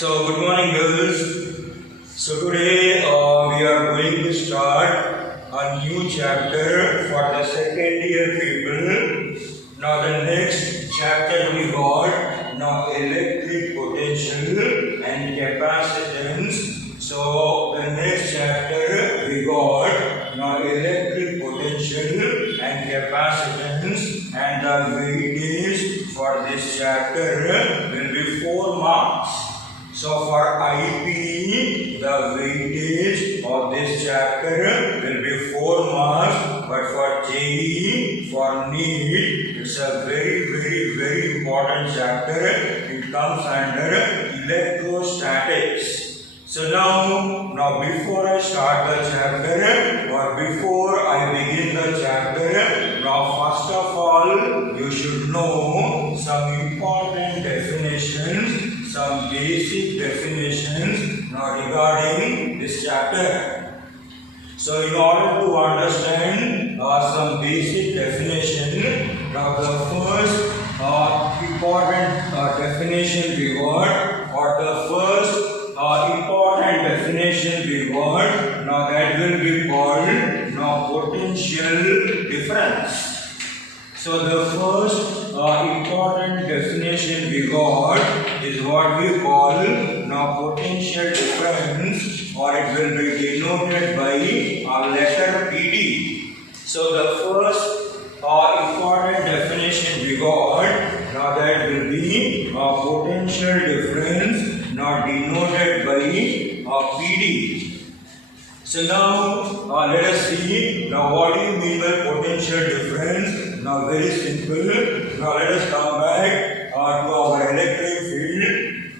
So good morning girls. So today we are going to start a new chapter for the second year people. Now the next chapter we got now electric potential and capacitance. So the next chapter we got now electric potential and capacitance, and the weightage for this chapter will be 4 marks. So for IP, the weightage of this chapter will be 4 marks, but for JEE, for NEET, it's a very important chapter. It comes under electrostatics. So now before I start the chapter, or before I begin the chapter, now first of all, you should know some important definitions, some basic definitions now regarding this chapter. So in order to understand some basic definition, now the first important definition we got, or the first important definition we got, now that will be called now potential difference. So the first important definition we got is what we call now potential difference, or it will be denoted by a letter PD. So the first important definition we got, now that will be potential difference, now denoted by PD. So now let us see now what do you mean by potential difference. Now very simple. Now let us come back to our electric field.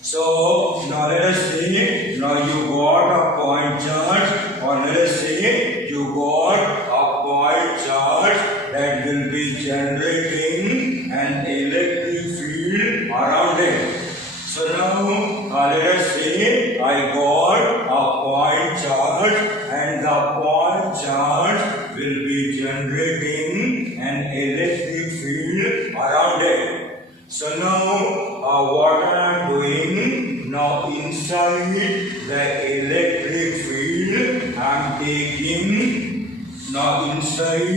So now let us say now you got a point charge, or let us say you got a point charge that will be generating an electric field around it. So now let us say I got a point charge, and the point charge will be generating an electric field around it. So now what I am doing, now inside the electric field I am taking, now inside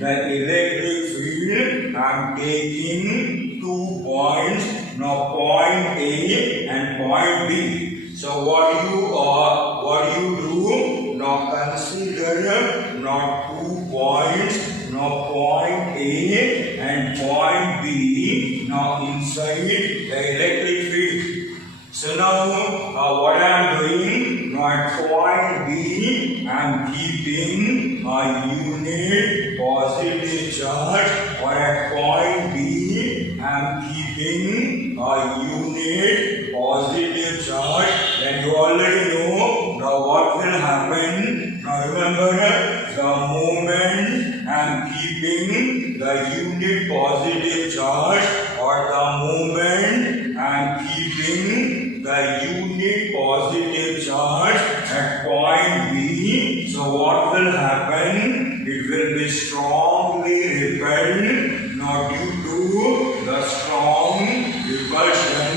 the electric field I am taking 2 points, now point A and point B. So what you do, now consider now 2 points, now point A and point B, now inside the electric field. So now what I am doing, now at point B I am keeping a unit positive charge, or at point B I am keeping a unit positive charge. And you already know now what will happen. Now remember, the moment I am keeping the unit positive charge, or the moment I am keeping the unit positive charge at point B, so what will happen? It will be strongly repelled. Now due to the strong repulsion,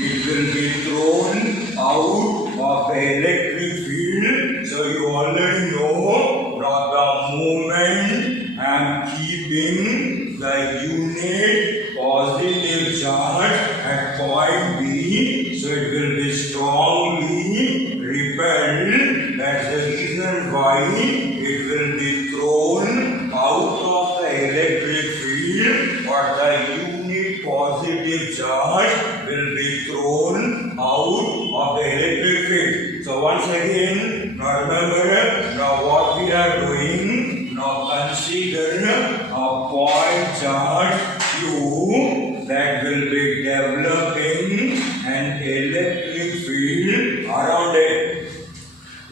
it will be thrown out of the electric field. So you already know now the moment I am keeping the unit positive charge at point B, so it will be strongly repelled. That's the reason why it will be thrown out of the electric field, or the unit positive charge will be thrown out of the electric field. So once again, now remember now what we are doing. Now consider a point charge Q that will be developing an electric field around it.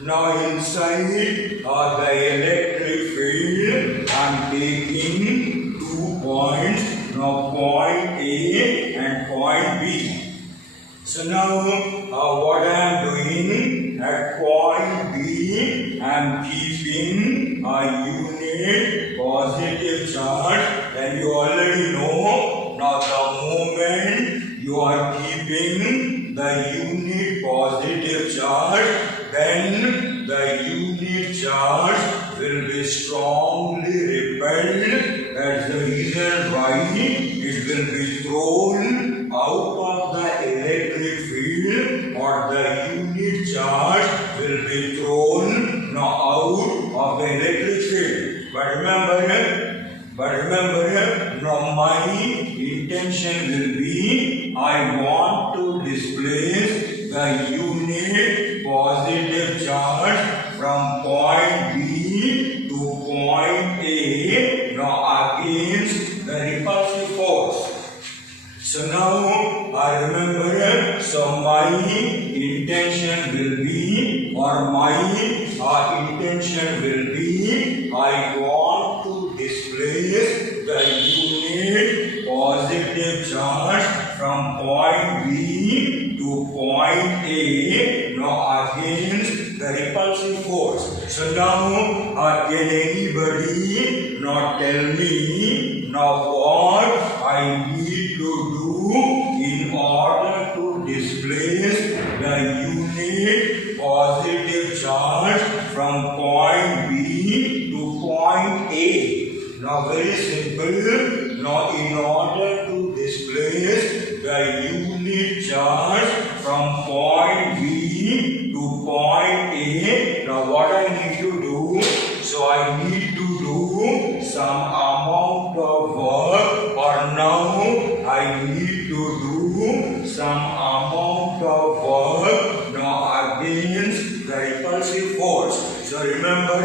Now inside the electric field I am taking 2 points, now point A and point B. So now what I am doing, at point B I am keeping a unit positive charge, and you already know now the moment you are are keeping the unit positive charge, then the unit charge will be strongly repelled. That's the reason why it will be thrown out of the electric field, or the unit charge will be thrown out of the electric field. But remember, now my intention will be, I want to displace the unit positive charge from point B to point A, now against the repulsive force. So now I remember, so my intention will be, or my intention will be, I want to displace the unit positive charge from point B to point A, now against the repulsive force. So now can anybody now tell me now what I need to do in order to displace the unit positive charge from point B to point A? Now very simple. Now in order to displace the unit charge from point B to point A, now what I need to do? So I need to do some amount of work, or now I need to do some amount of work now against the repulsive force. So remember,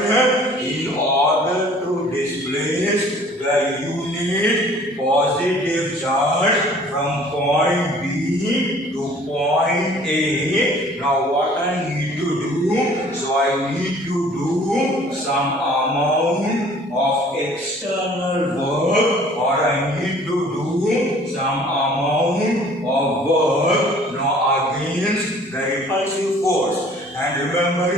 in order to displace the unit positive charge from point B to point A, now what I need to do? So I need to do some amount of external work, or I need to do some amount of work now against the repulsive force. And remember,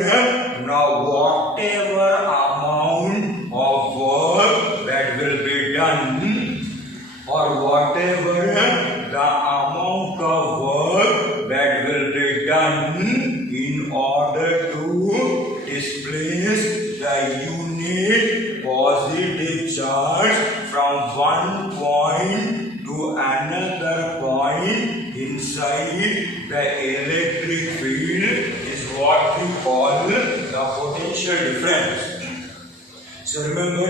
now whatever amount of work that will be done, or whatever the amount of work that will be done in order to displace the unit positive charge from one point to another point inside the electric field, is what we call the potential difference. So remember,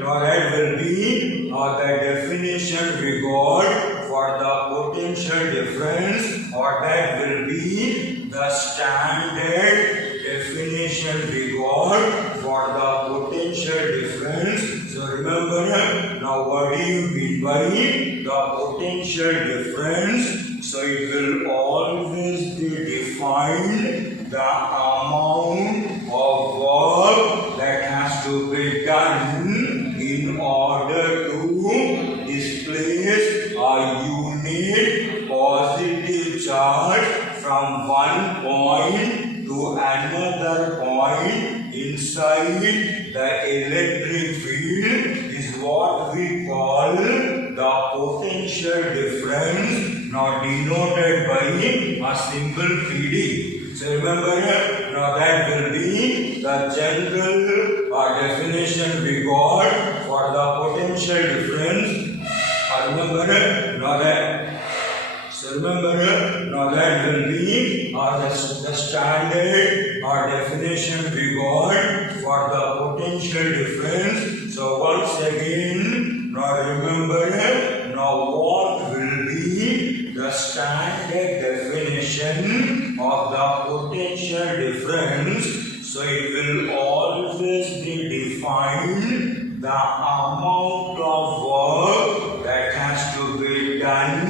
now that will be the definition we got for the potential difference, or that will be the standard definition we got for the potential difference. So remember, now what do you mean by the potential difference? So it will always be defined the amount of work that has to be done in order to displace a unit positive charge from one point to another point inside the electric field, is what we call the potential difference, now denoted by a simple PD. So remember, now that will be the general definition we got for the potential difference. Remember, now that will be the standard definition we got for the potential difference. So once again, now remember, now what will be the standard definition of the potential difference? So it will always be defined the amount of work that has to be done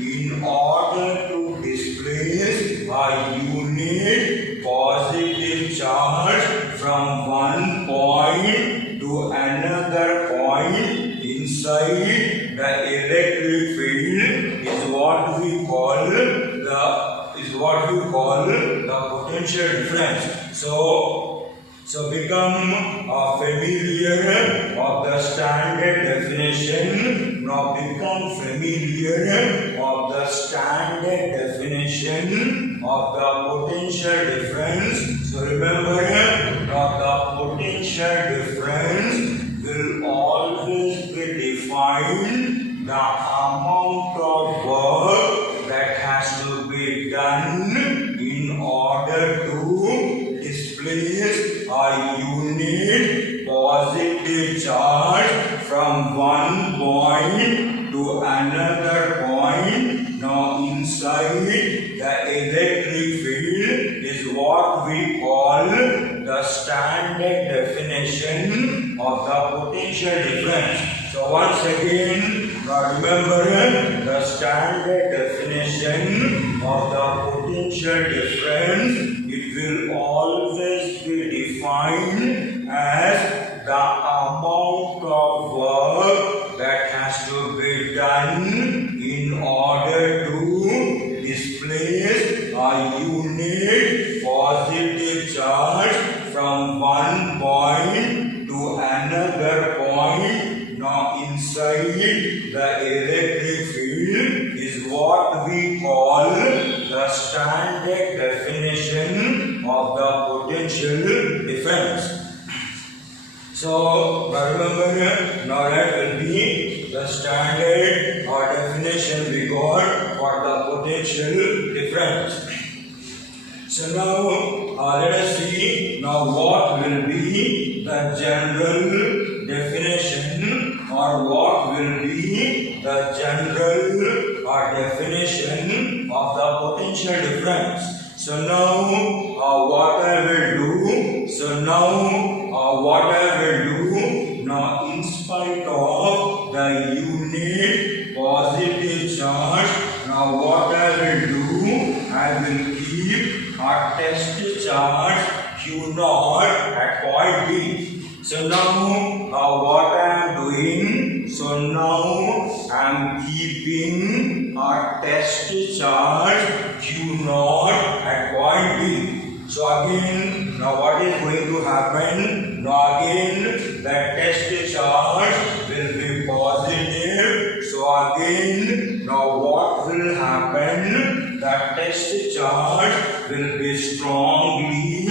in order to displace a unit positive charge from one point to another point inside the electric field, is what we call the potential difference. So become familiar of the standard definition. Now become familiar of Now the standard definition of the potential difference. So remember, now the potential difference will always be defined the amount of work that has to be done in order to displace a unit positive charge from one point to another point. Now inside the electric field is what we call the standard definition of the potential difference. So once again, now remember the standard definition of the potential difference. It will always be defined as the amount of work that has to be done in order to displace a unit positive charge from one point to another point. Now inside the electric field is what we call the standard definition of the potential difference. So remember, now that will be the standard or definition we got for the potential difference. So now let us see now what will be the general definition or what will be the general or definition of the potential difference. So now what I will do, now in spite of the unit positive charge, now what I will do, I will keep a test charge Q0 at point B. So now what I am doing, so now I am keeping a test charge Q0 at point B. So again, now what is going to happen? Now again, the test charge will be positive. So again, now what will happen? The test charge will be strongly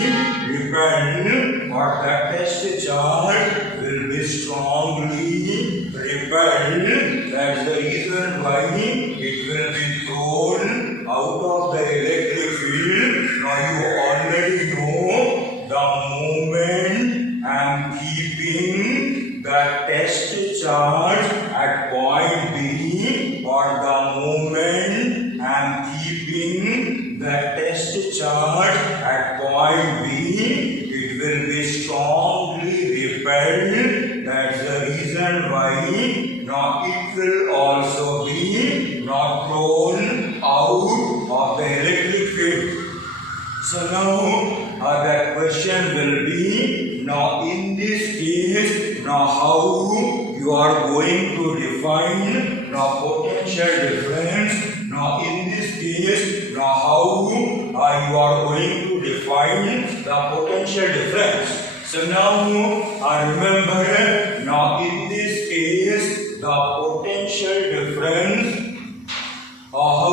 repelled, or the test charge will be strongly repelled. That's the reason why it will be thrown out of the electric field. Now you already know the moment I am keeping the test charge at point B, or the moment I am keeping the test charge at point B, it will be strongly repelled. That's the reason why now it will also be not thrown out of the electric field. So now the question will be, now in this case, now how you are going to define now potential difference. Now in this case, now how you are going to define the potential difference. So now remember, now in this case, the potential difference, how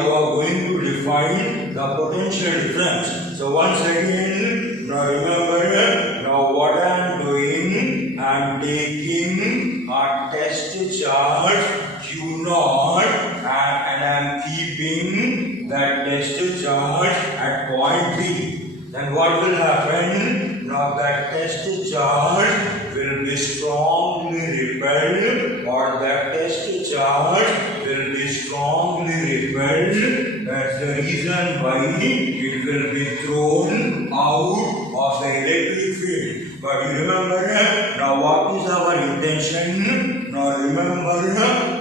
you are going to define the potential difference. So once again, now remember, now what I am doing, I am taking a test charge Q0 and I am keeping that test charge at point B. Then what will happen? Now that test charge will be strongly repelled, or that test charge will be strongly repelled. That's the reason why it will be thrown out of the electric field. But you remember, now what is our intention? Now remember,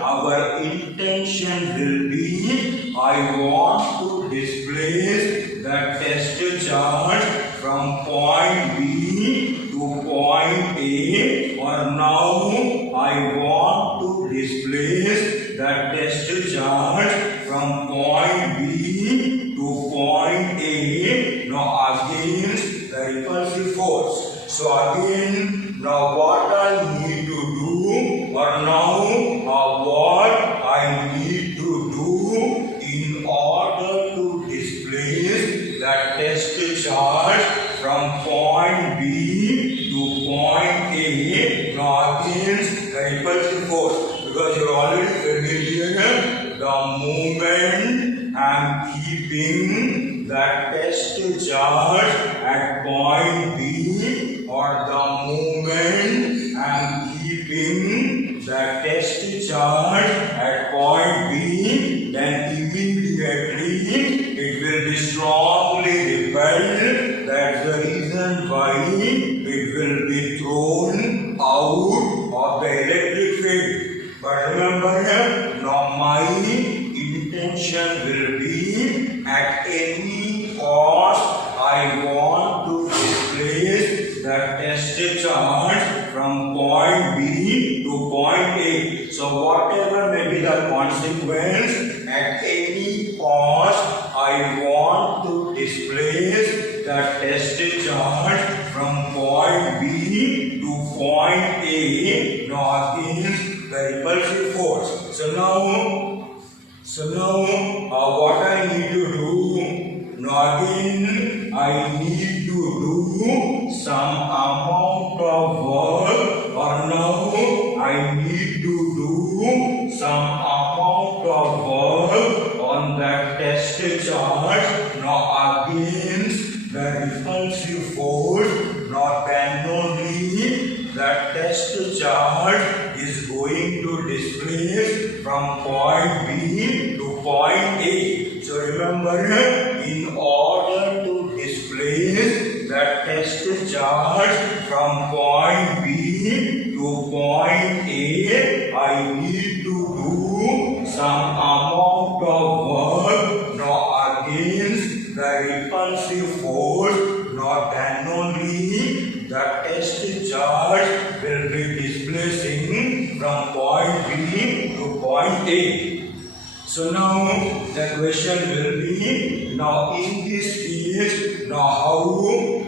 our intention will be, I want to displace the test charge from point B to point A, or now I want to displace the test charge from point B to point A, now against the repulsive force. So again, now what I need to do, or now what I need to do charge from point B to point A, now against the repulsive force, because you are already familiar, the moment I am keeping the test charge at point B, or the moment I am keeping the test charge at point B, then immediately it will be strongly repelled. That's the reason why it will be thrown out of the electric field. But remember, now my intention will be at any cost I want to displace the test charge from point B to point A. So whatever may be the consequence, at any cost I want to displace the test charge from point B to point A, now against the repulsive force. So now what I need to do? Now again I need to do some amount of work, or now I need to do some amount of work on that test charge, now against the repulsive force. Now then only the test charge is going to displace from point B to point A. So remember, in order to displace the test charge from point B to point A, I need to do some amount of work, now against the repulsive force. Not then only the test charge will be displacing from point B to point A. So now the question will be, now in this case, now how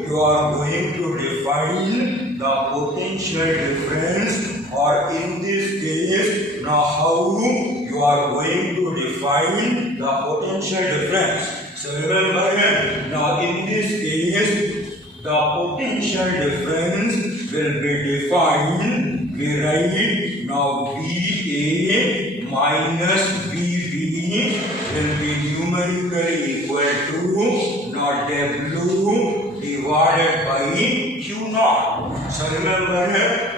you are going to define the potential difference, or in this case, now how you are going to define the potential difference. So remember, now in this case, the potential difference will be defined. We write now VA minus VB will be numerically equal to now W divided by Q naught. So remember,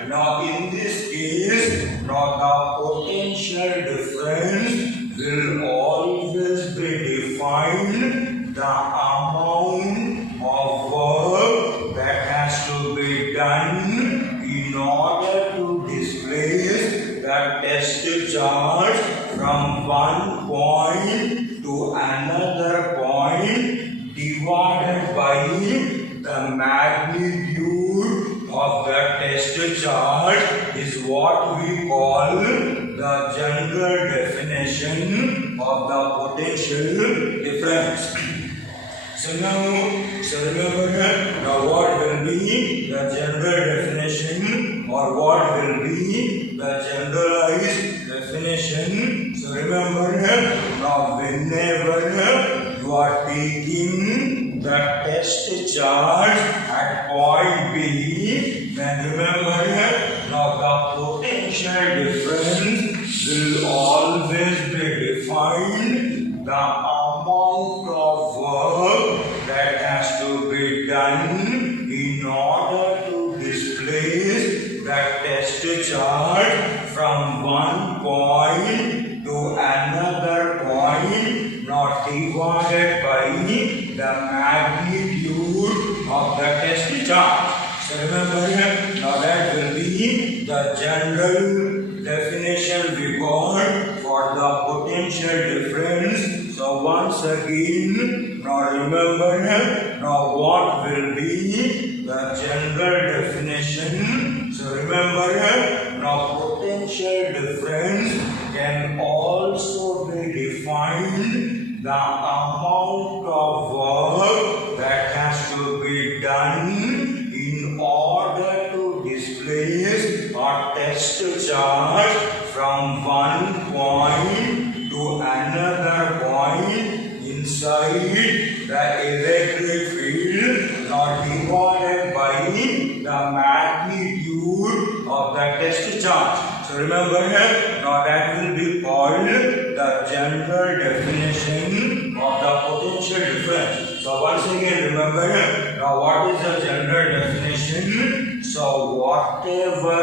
now in this case, now the potential difference will always be defined the amount of work that has to be done in order to displace the test charge from one point to another point, divided by the magnitude of the test charge, is what we call the general definition of the potential difference. So remember, now what will be the general definition, or what will be the generalized definition? So remember, now whenever you are taking the test charge at point B, then remember, now the potential difference will always be defined the amount of work that has to be done in order to displace the test charge from one point to another point, not divided by the magnitude of the test charge. So remember, now that will be the general definition we got for the potential difference. So once again, now remember, now what will be the general definition? So remember, now potential difference can also be defined the amount of work that has to be done in order to displace a test charge from one point to another point inside the electric field So remember here, now that will be called the general definition of the potential difference. So once again remember here, now what is the general definition? So whatever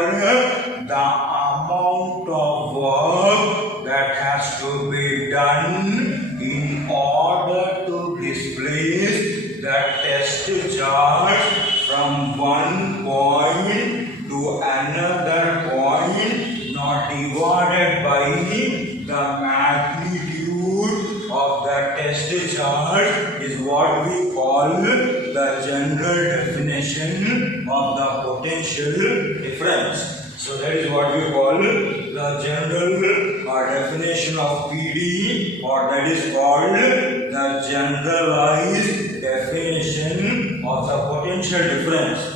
the amount of work that has to be done in order to displace the test charge from one point to another point, not divided by the magnitude of the test charge, is what we call the general definition of the potential difference. So that is what we call the general definition of PD, or that is called the generalized definition of the potential difference.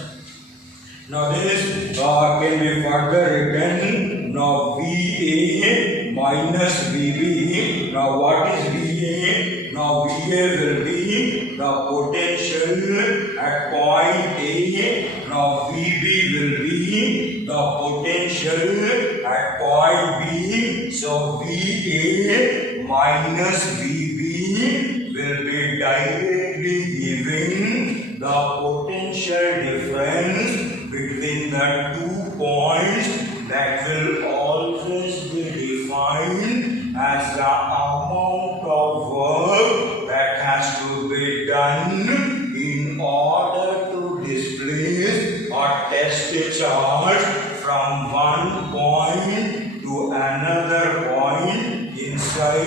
Now this can be further written, now VA minus VB. Now what is VA? Now VA will be the potential at point A. Now VB will be the potential at point B. So VA minus VB will be directly giving the potential difference between the 2 points that will always be defined as the amount of work that has to be done in order to displace or test charge from one point to another point inside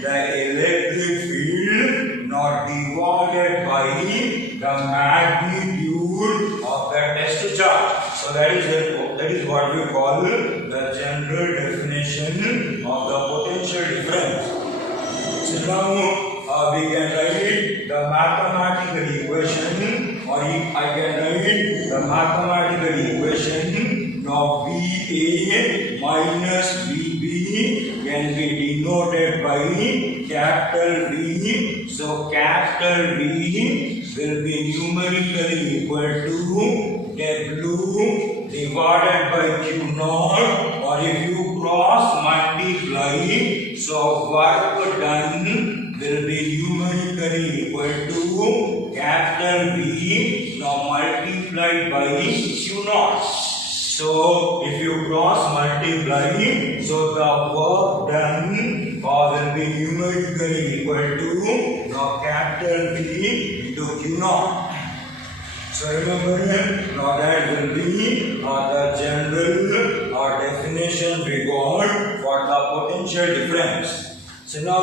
the electric field, not divided by the magnitude of the test charge. So that is what we call the general definition of the potential difference. So now we can write the mathematical equation, or I can write the mathematical equation. Now VA minus VB can be denoted by capital V. So capital V will be numerically equal to W divided by Q naught, or if you cross multiply, so work done will be numerically equal to capital V now multiplied by Q naught. So if you cross multiply, so the work done will be numerically equal to now capital V into Q naught. So remember here, now that will be the general definition we got for the potential difference. So now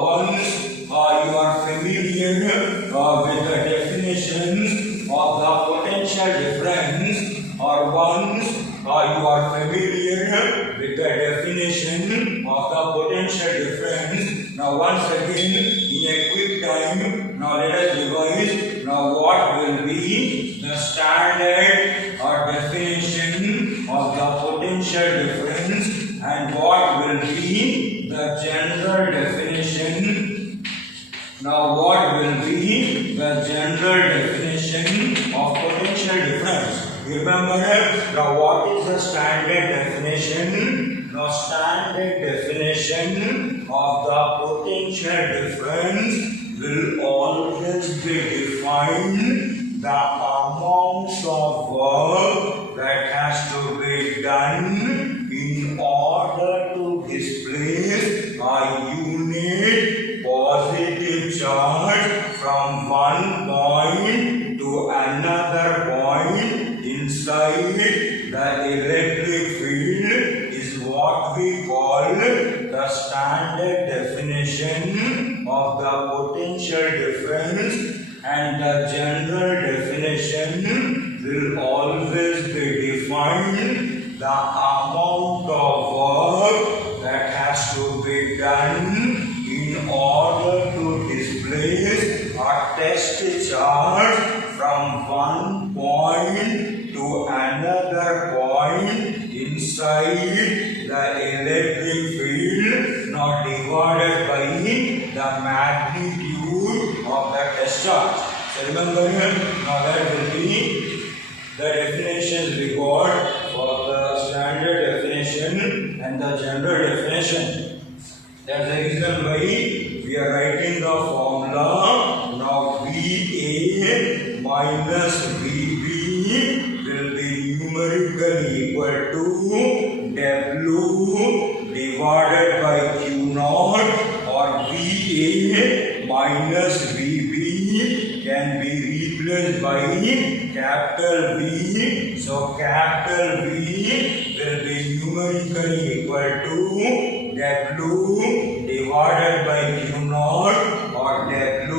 once you are familiar with the definitions of the potential difference, or once you are familiar with the definition of the potential difference, now once again in a quick time, now let us revise. Now what will be the standard definition of the potential difference, and what will be the general definition? Now what will be the general definition of potential difference? Remember now what is the standard definition? Now standard definition of the potential difference will always be defined the amount of work that has to be done in order to displace a unit positive charge from one point to another point inside the electric field is what we call the standard definition of the potential difference, and the general definition will always be defined the amount of work that has to be done in order to displace a test charge from one point to another point inside the electric field, not divided by the magnitude of the test charge. So remember here, now that will be the definitions we got for the standard definition definition and the general definition. That's the reason why we are writing the formula. Now VA minus VB will be numerically equal to W divided by Q naught, or VA minus VB can be replaced by capital V. So capital V will be numerically equal to W divided by Q naught, or W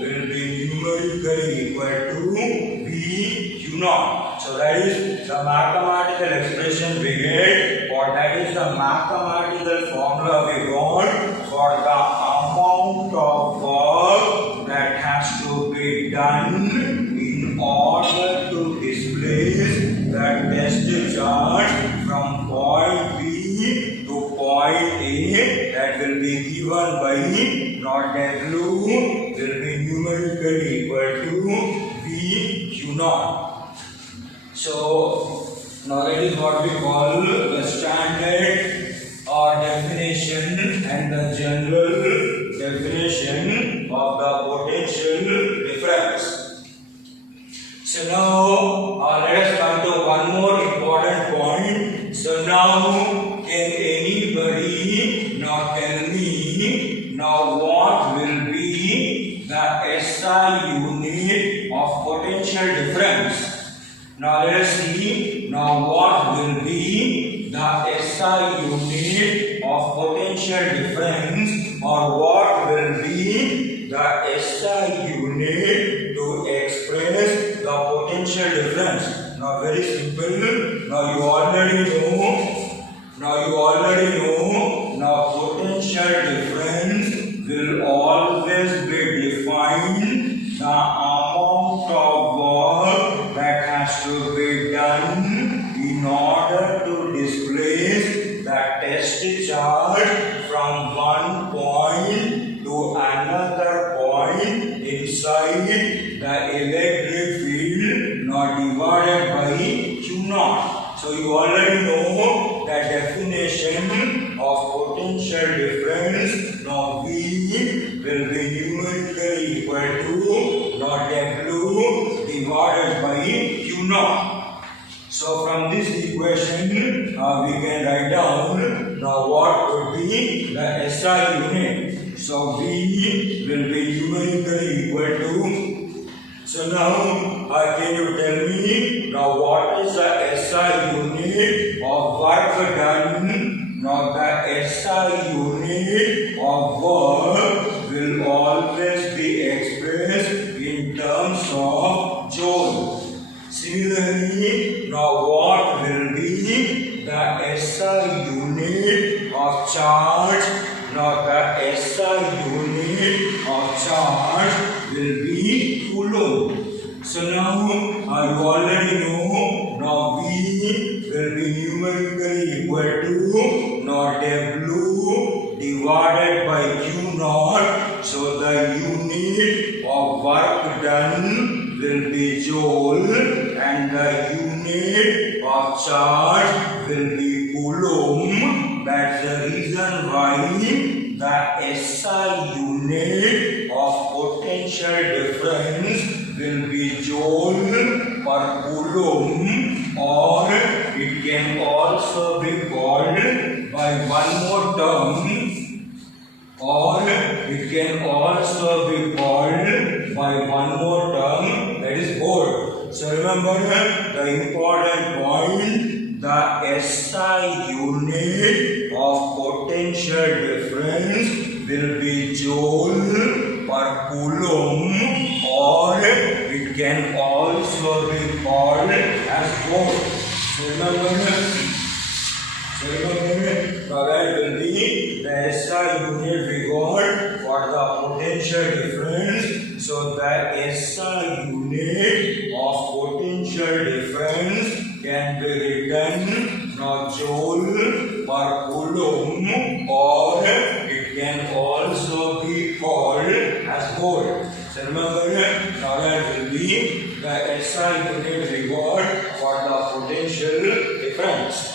will be numerically equal to V Q naught. So that is the mathematical expression we get, or that is the mathematical formula we got for the amount of work that has to be done in order to displace the test charge from point B to point A. That will be given by not W will be numerically equal to V Q naught. So now that is what we call the standard or definition and the general definition of the potential difference. So now let us come to one more important point. So now can anybody now tell me now what will be the SI unit of potential difference? Now let us see now what will be the SI unit of potential difference, or what will be the SI unit to express the potential difference. Now very simple. Now you already know. Now potential difference will always be defined the amount of work that has to be done in order to displace the test charge from one point to another point inside the electric field, not divided by Q naught. So you already know the definition of potential difference. Now V will be numerically equal to not W divided by Q naught. So from this equation we can write down now what would be the SI unit. So V will be numerically equal to. So now can you tell me now what is the SI unit of work done? Now the SI unit of work will always be expressed in terms of joule. Similarly, now what will be the SI unit of charge? Now the SI unit of charge will be coulomb. So now you already know now V will be numerically equal to now W divided by Q naught. So the unit of work done will be joule, and the unit of charge will be coulomb. That's the reason why the SI unit of potential difference will be joule per coulomb, or it can also be called by one more term, that is volt. So remember the important point, the SI unit of potential difference will be joule per coulomb, or it can also be called as volt. So remember that will be the SI unit we got for the potential difference. So the SI unit of potential difference can be written now joule per coulomb, or it can also be called as volt. So remember now that will be the SI unit we got for the potential difference.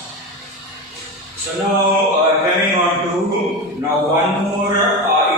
So now coming on to now one more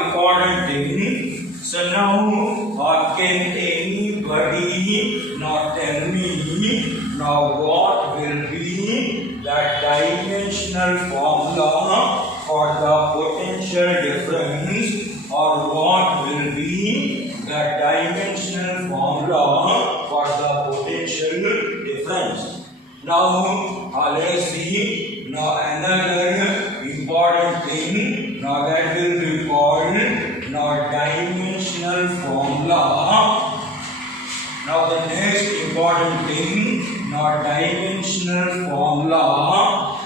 important thing. So now can anybody now tell me now what will be the dimensional formula for the potential difference, or what will be the dimensional formula for the potential difference? Now let's see. Now another important thing now that will be called now dimensional formula. Now the next important thing now dimensional formula.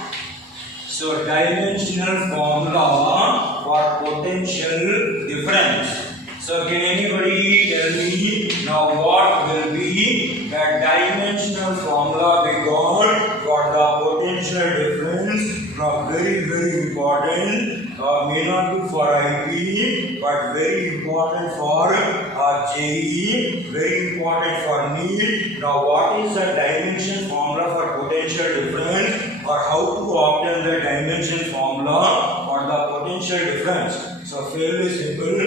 So dimensional formula for potential difference. So can anybody tell me now what will be the dimensional formula we got for the potential difference? Now very important. May not be for IP, but very important for JEE, very important for NEET. Now what is the dimension formula for potential difference, or how to obtain the dimension formula for the potential difference? So fairly simple.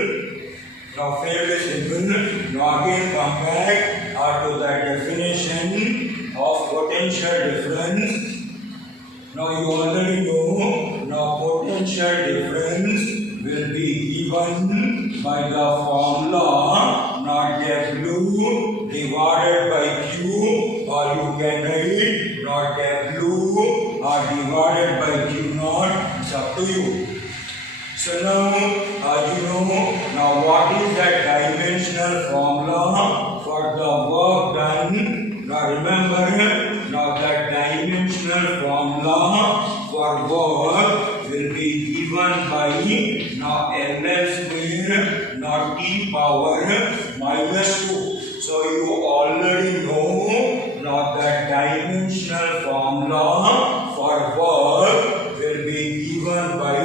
Now fairly simple. Now again come back to the definition of potential difference. Now you already know now potential difference will be given by the formula now W divided by Q, or you can write now W divided by Q naught. It's up to you. So now you know now what is that dimensional formula for the work done. Now remember now that dimensional formula for work will be given by now LS square now T power minus 2. So you already know now that dimensional formula for work will be given by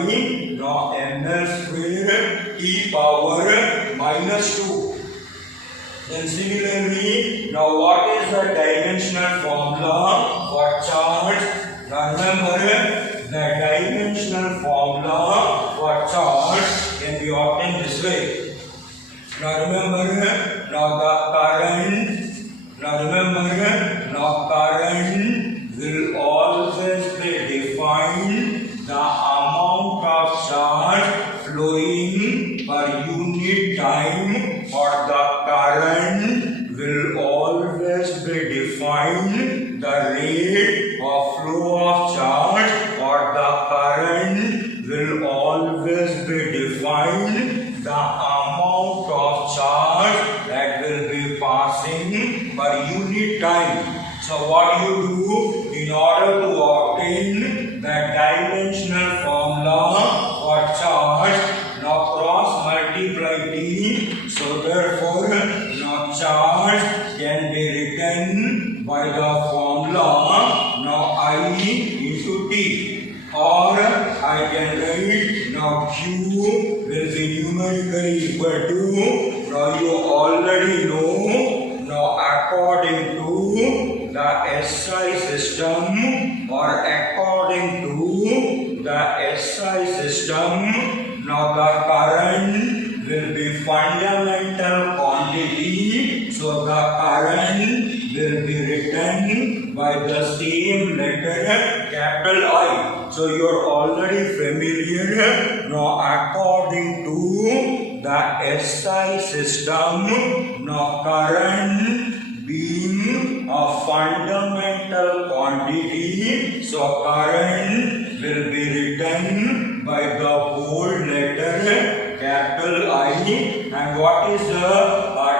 now ms square T power minus 2. Then similarly, now what is the dimensional formula for charge? Now remember, the dimensional formula for charge can be obtained this way. Now remember, now the current, now current will always be defined the amount of charge flowing per unit time, or the current will always be defined the rate of flow of charge, or the current will always be defined the amount of charge that will be passing per unit time. So what you do in order to obtain the dimensional formula for charge, now cross multiply T. So therefore now charge can be written by the formula now I into T, or I can write now Q will be numerically equal to, now you already know now according to the SI system, or according to the SI system, now the current will be fundamental quantity. So the current will be written by the same letter capital I. So you are already familiar now according to the SI system, now current being a fundamental quantity, so current will be written by the bold letter capital I. And what is the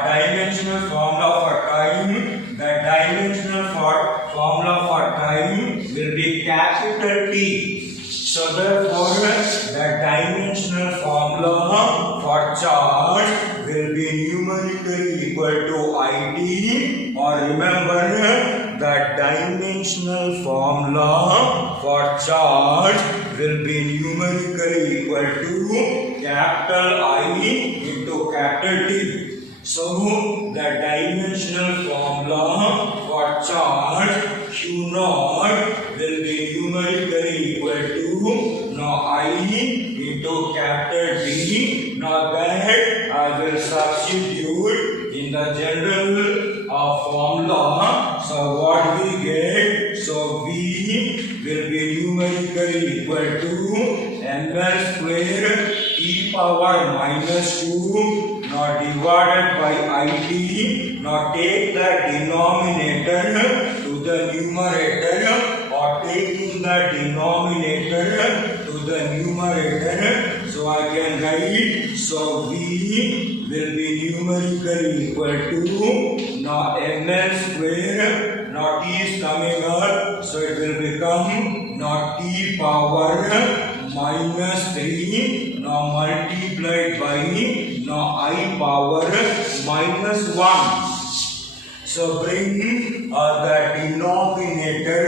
dimensional formula for time? The dimensional formula for time will be capital T. So therefore the dimensional formula for charge will be numerically equal to IT, or remember the dimensional formula for charge will be numerically equal to capital I into capital T. So the dimensional formula for charge Q naught will be numerically equal to now I into capital D. Now that I will substitute in the general formula. So what we get? So V will be numerically equal to ml square e power minus 2 now divided by it. Now take the denominator to the numerator or taking the denominator to the numerator. So I can write, so V will be numerically equal to now ml square. Now t is coming up, so it will become now t power minus 3 now multiplied by now I power minus 1. So bring the denominator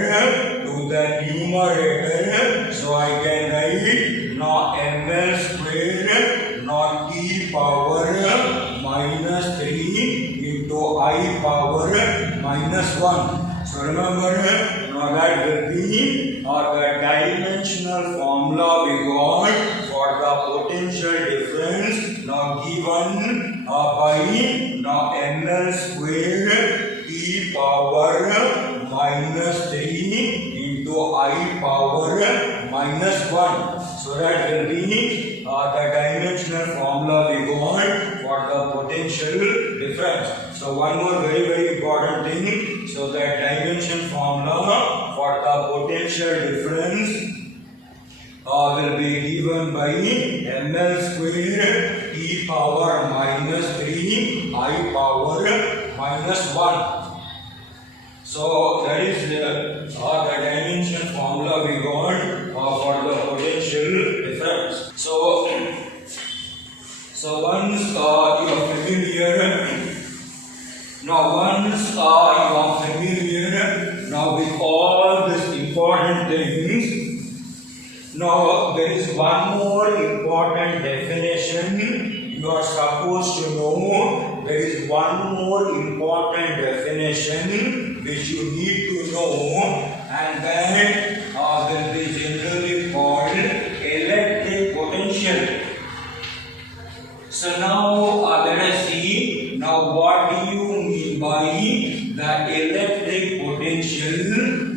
to the numerator. So I can write now ml square now t power minus 3 into I power minus 1. So remember, now that will be the dimensional formula we got for the potential difference now given by now ml square t power minus 3 into I power minus 1. So that will be the dimensional formula we got for the potential difference. So one more very important thing. So the dimension formula for the potential difference will be given by ml square t power minus 3 I power minus 1. So that is the dimension formula we got for the potential difference. So once you are familiar, now with all these important things, now there is one more important definition you are supposed to know. There is one more important definition which you need to know, and that will be generally called electric potential. So now let us see, now what do you mean by the electric potential,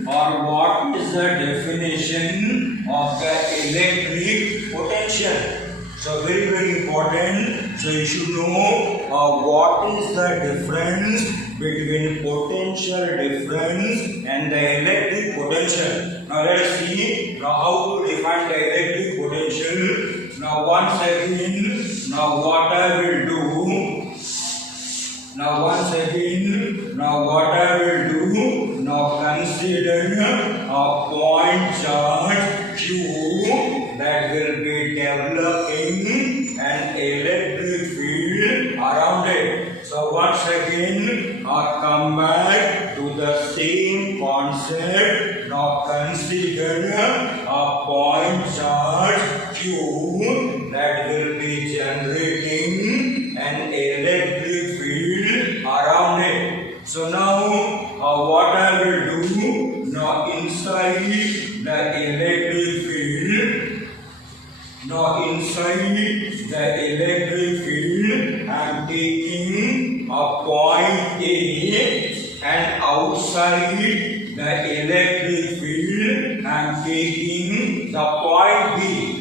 or what is the definition of the electric potential? So very important. So you should know what is the difference between potential difference and the electric potential. Now let us see now how to define the electric potential. Now once again, now what I will do, now consider a point charge Q that will be developing an electric field around it. So once again, come back to the same concept. Now consider a point charge Q that will be generating an electric field around it. So now what I will do, now inside the electric field, I am taking a point A, and outside the electric field I am taking the point B.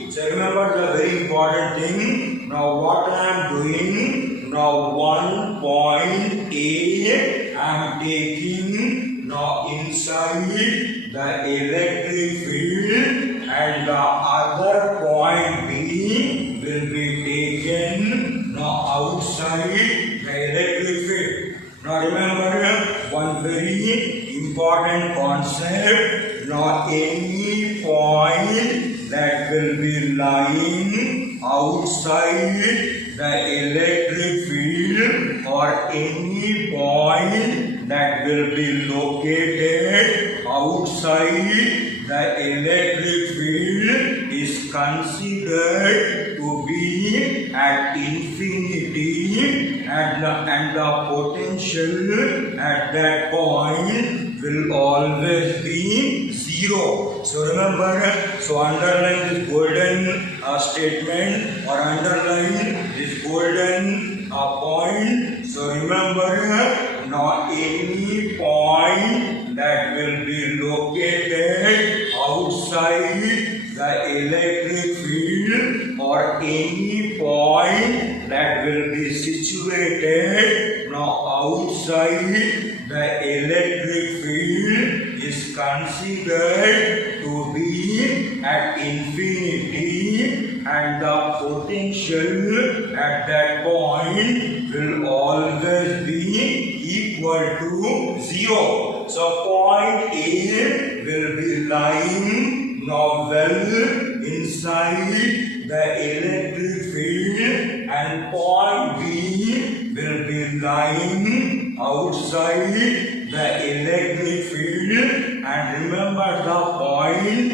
So remember the very important thing. Now what I am doing, now one point A I am taking now inside the electric field, and the other point B will be taken now outside the electric field. Now remember one very important concept. Now any point that will be lying outside the electric field, or any point that will be located outside the electric field, is considered to be at infinity, and the potential at that point will always be zero. So remember So underline this golden statement or underline this golden point. So remember, now any point that will be located outside the electric field or any point that will be situated now outside the electric field is considered to be at infinity, and the potential at that point will always be equal to 0. So point A will be lying now well inside the electric field, and point B will be lying outside the electric field. And remember the point,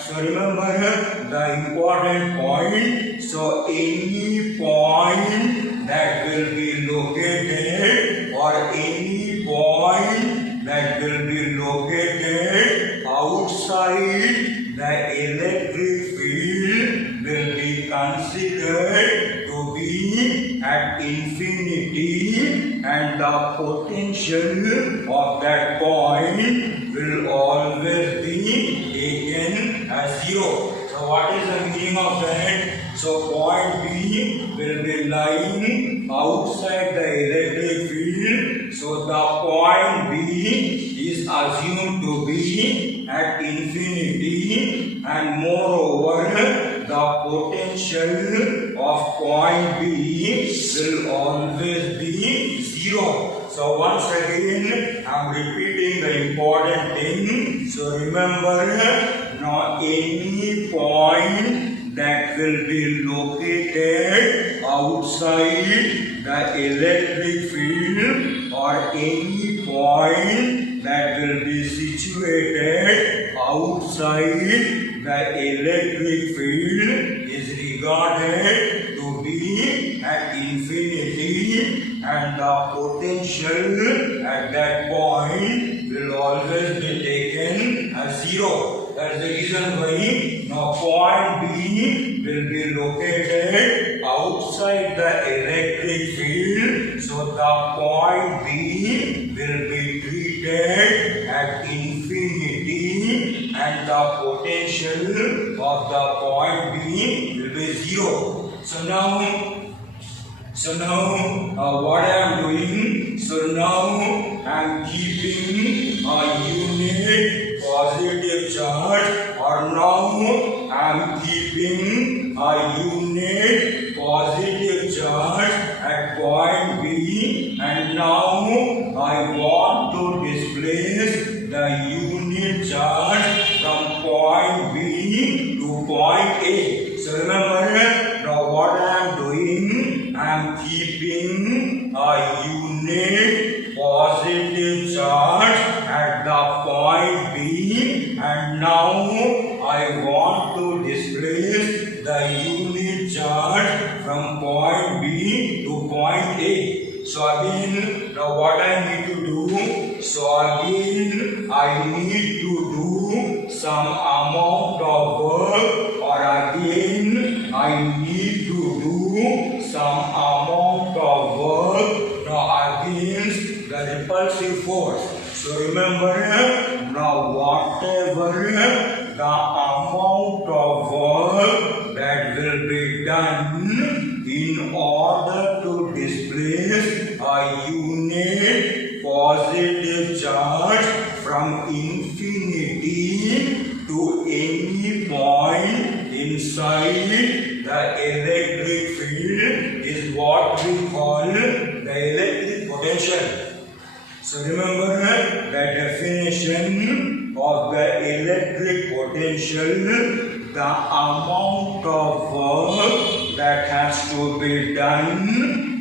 so remember the important point. So any point that will be located or any point that will be located outside the electric field will be considered to be at infinity, and the potential of that point will always be taken as 0. So what is the meaning of that? So point B will be lying outside the electric field. So the point B is assumed to be at infinity, and moreover the potential of point B will always be 0. So once again I am repeating the important thing. So remember, now any point that will be located outside the electric field or any point that will be situated outside the electric field is regarded to be at infinity, and the potential at that point will always be taken as 0. That is the reason why now point B will be located outside the electric field. So the point B will be treated at infinity, and the potential of the point B will be 0. So now what I am doing? So now I am keeping a unit positive charge, or now I am keeping a unit positive charge at point B, and now I want to displace the unit charge from point B to point A. So remember, now what I am doing, I am keeping a unit positive charge at the point B, and now I want to displace the unit charge from point B to point A. So again, now what I need to do? So again, I need to do some amount of work, or again, I need to do some amount of work now against the repulsive force. So remember, now whatever the amount of work that will be done in order to displace a unit positive charge from infinity to any point inside the electric field is what we call the electric potential. So remember the definition of the electric potential: the amount of work that has to be done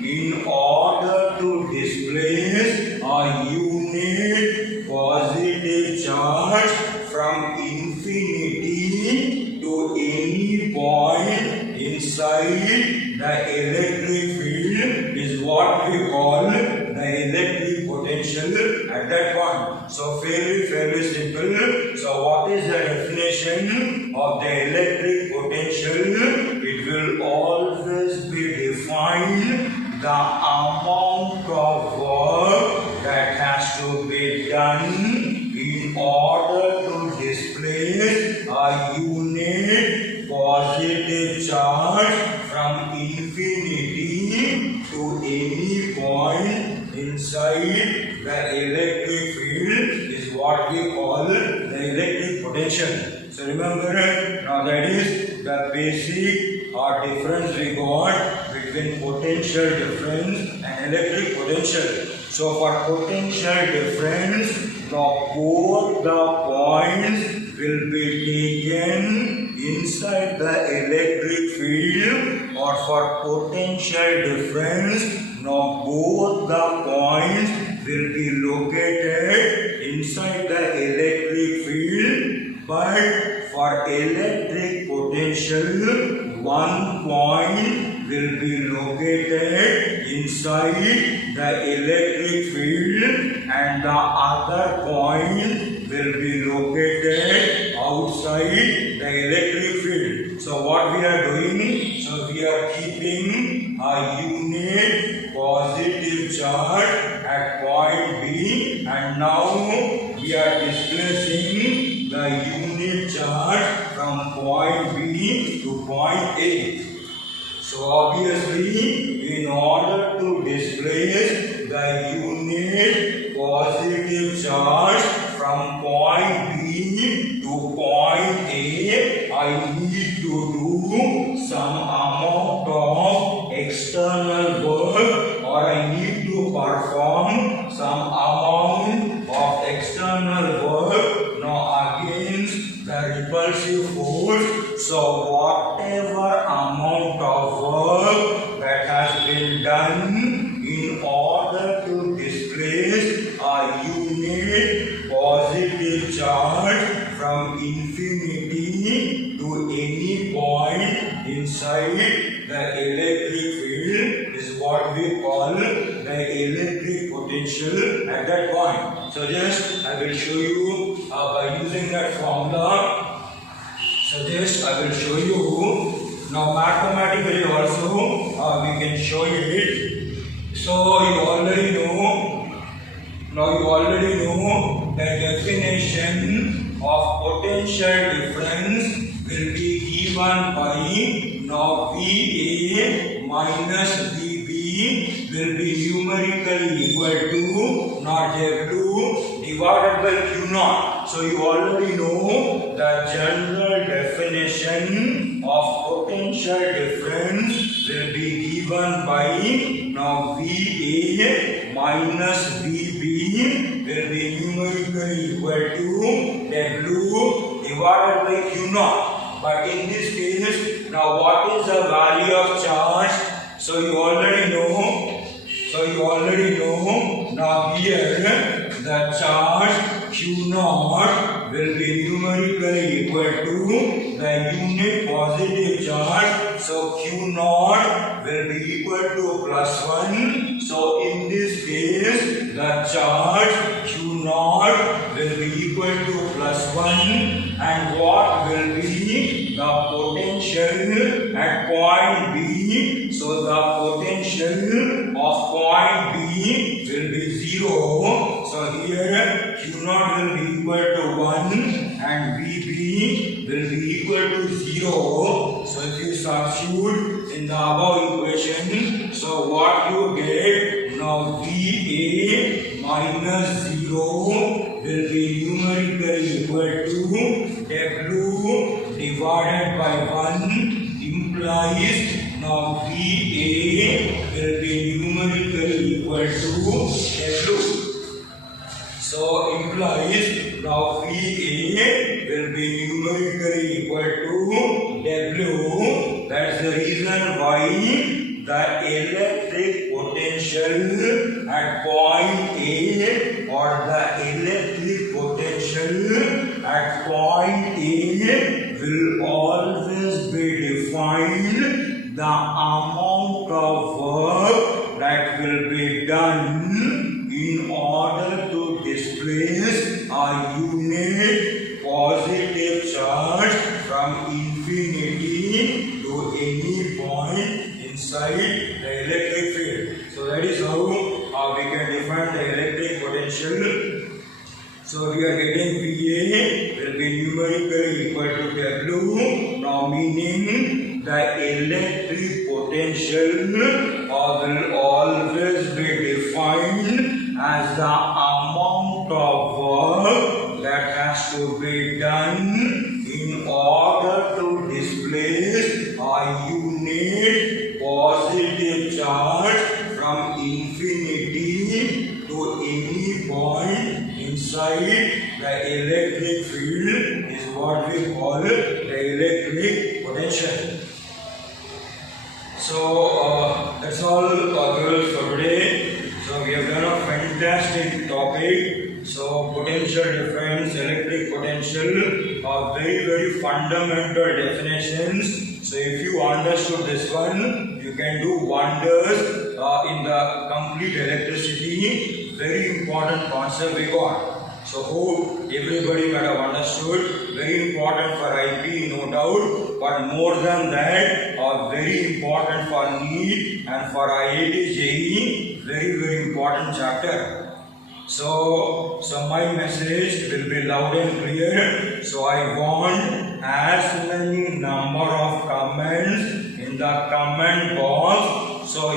in order to displace a unit positive charge from infinity to any point inside the electric field is what we call the electric potential at that point. So fairly simple. So what is the definition of of the electric potential, it will always be defined the amount of work that has to be done in order to displace a unit positive charge from infinity to any point inside the electric field is what we call the electric potential. So remember, now that is the basic or difference we got between potential difference and electric potential. So for potential difference, now both the points will be taken inside the electric field, or for potential difference, now both the points will be located inside the electric field, but for electric potential, one point will be located inside the electric field and the other point will be located outside the electric field. So what we are doing? So we are keeping a unit positive charge at point B, and now we are displacing the unit charge from point B to point A. So obviously, in order to displace the unit positive charge from point B to point A, I need to do some amount of external work, or I need to perform some amount of external work now against the repulsive force. So whatever amount of work that has been done in order to displace a unit positive charge from infinity to any point inside the electric field is what we call the electric potential at that point. So just I will show you by using that formula. So just I will show you now mathematically also we can show it. So you already know. Now you already know the definition of potential difference will be given by now VA minus VB will be numerically equal to not W divided by Q naught. So you already know the general definition of potential difference will be given by now VA minus VB will be numerically equal to W divided by Q naught. But in this case, now what is the value of charge? So you already know. Now here the charge Q naught will be numerically equal to the unit positive charge. So Q naught will be equal to plus 1. So in this case, the charge Q naught will be equal to plus 1. And what will be the potential at point B? So the potential of point B will be 0. So here Q naught will be equal to 1 and VB will be equal to 0. So if you substitute in the above equation, so what you get now, VA minus 0 will be numerically equal to W divided by 1 implies now VA will be numerically equal to W. So implies now VA will be numerically equal to W. That's the reason why the electric potential at point A, or the electric potential at point A will always be defined the amount of work that will be done in order to displace a unit positive charge from potential. So we are getting VA will be numerically equal to W. Now meaning the electric potential will always be defined as the amount of work that has to be done in order to displace a unit positive charge from infinity to any point inside the electric field is what we call the electric potential. So that's all girls for today. So we have done a fantastic topic. So potential difference, electric potential are very fundamental definitions. So if you understood this one, you can do wonders in the complete electricity. Very important concept we got. So hope everybody might have understood. Very important for IP, no doubt. But more than that, very important for NEET and for IIT JEE. Very important chapter. So my message will be loud and clear. So I want as many number of comments in the comment box. So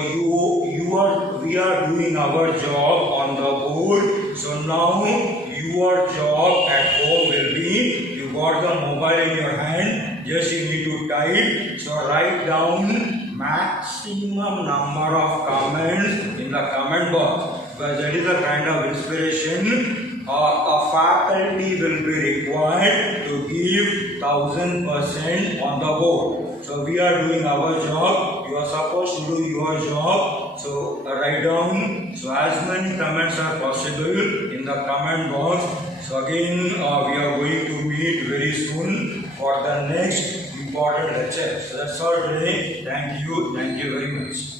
we are doing our job on the board. So now your job at home will be, you got the mobile in your hand, just you need to type. So write down maximum number of comments in the comment box. Because that is a kind of inspiration. A faculty will be required to give 1000% on the board. So we are doing our job. You are supposed to do your job. So write down. So as many comments are possible in the comment box. So again, we are going to meet very soon for the next important lecture. So that's all today. Thank you very much.